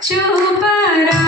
chupara.